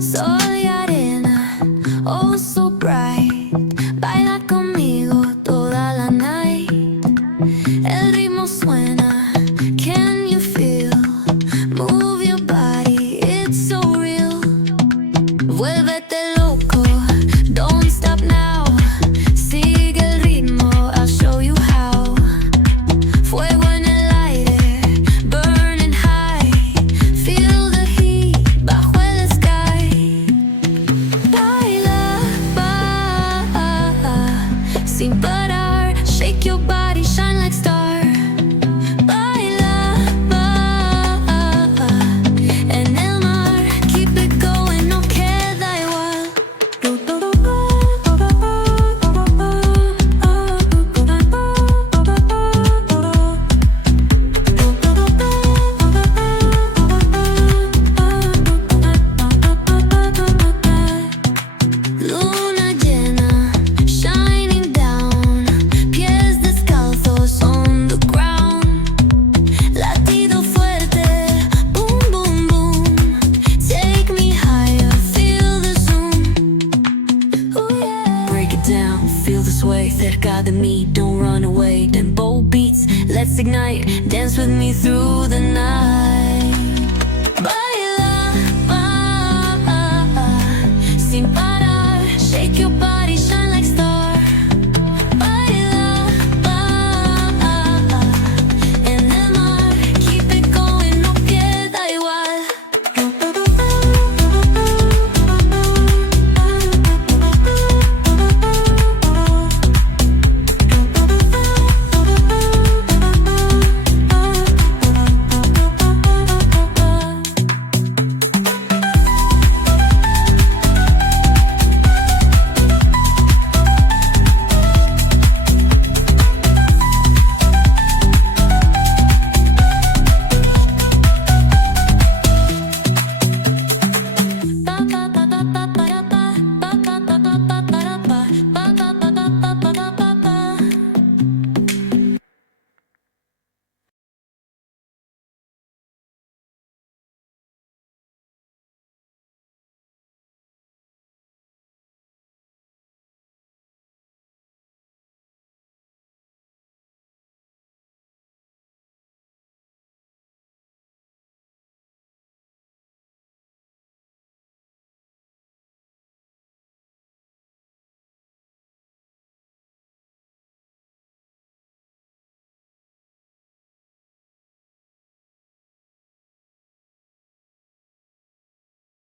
Soy arena, oh so bright. Baila conmigo toda la night. El ritmo suena, can you feel? Move your body, it's so real. Vuélvete loco, don't stop now. Sigue el ritmo, I'll show you how. Fuego en el aire, burning high. Feel the heat bajo el sky. Baila, sin parar. Shake your body, shine like star. Baila, en el mar. Keep it going, no queda igual. Luna llena, shining down. Pies descalzos on the ground. Latido fuerte, boom, boom, boom. Take me higher, feel the zoom. Ooh, yeah. Break it down, feel the sway. Cerca de mí, don't run away. Tempo beats, let's ignite. Dance with me through the night.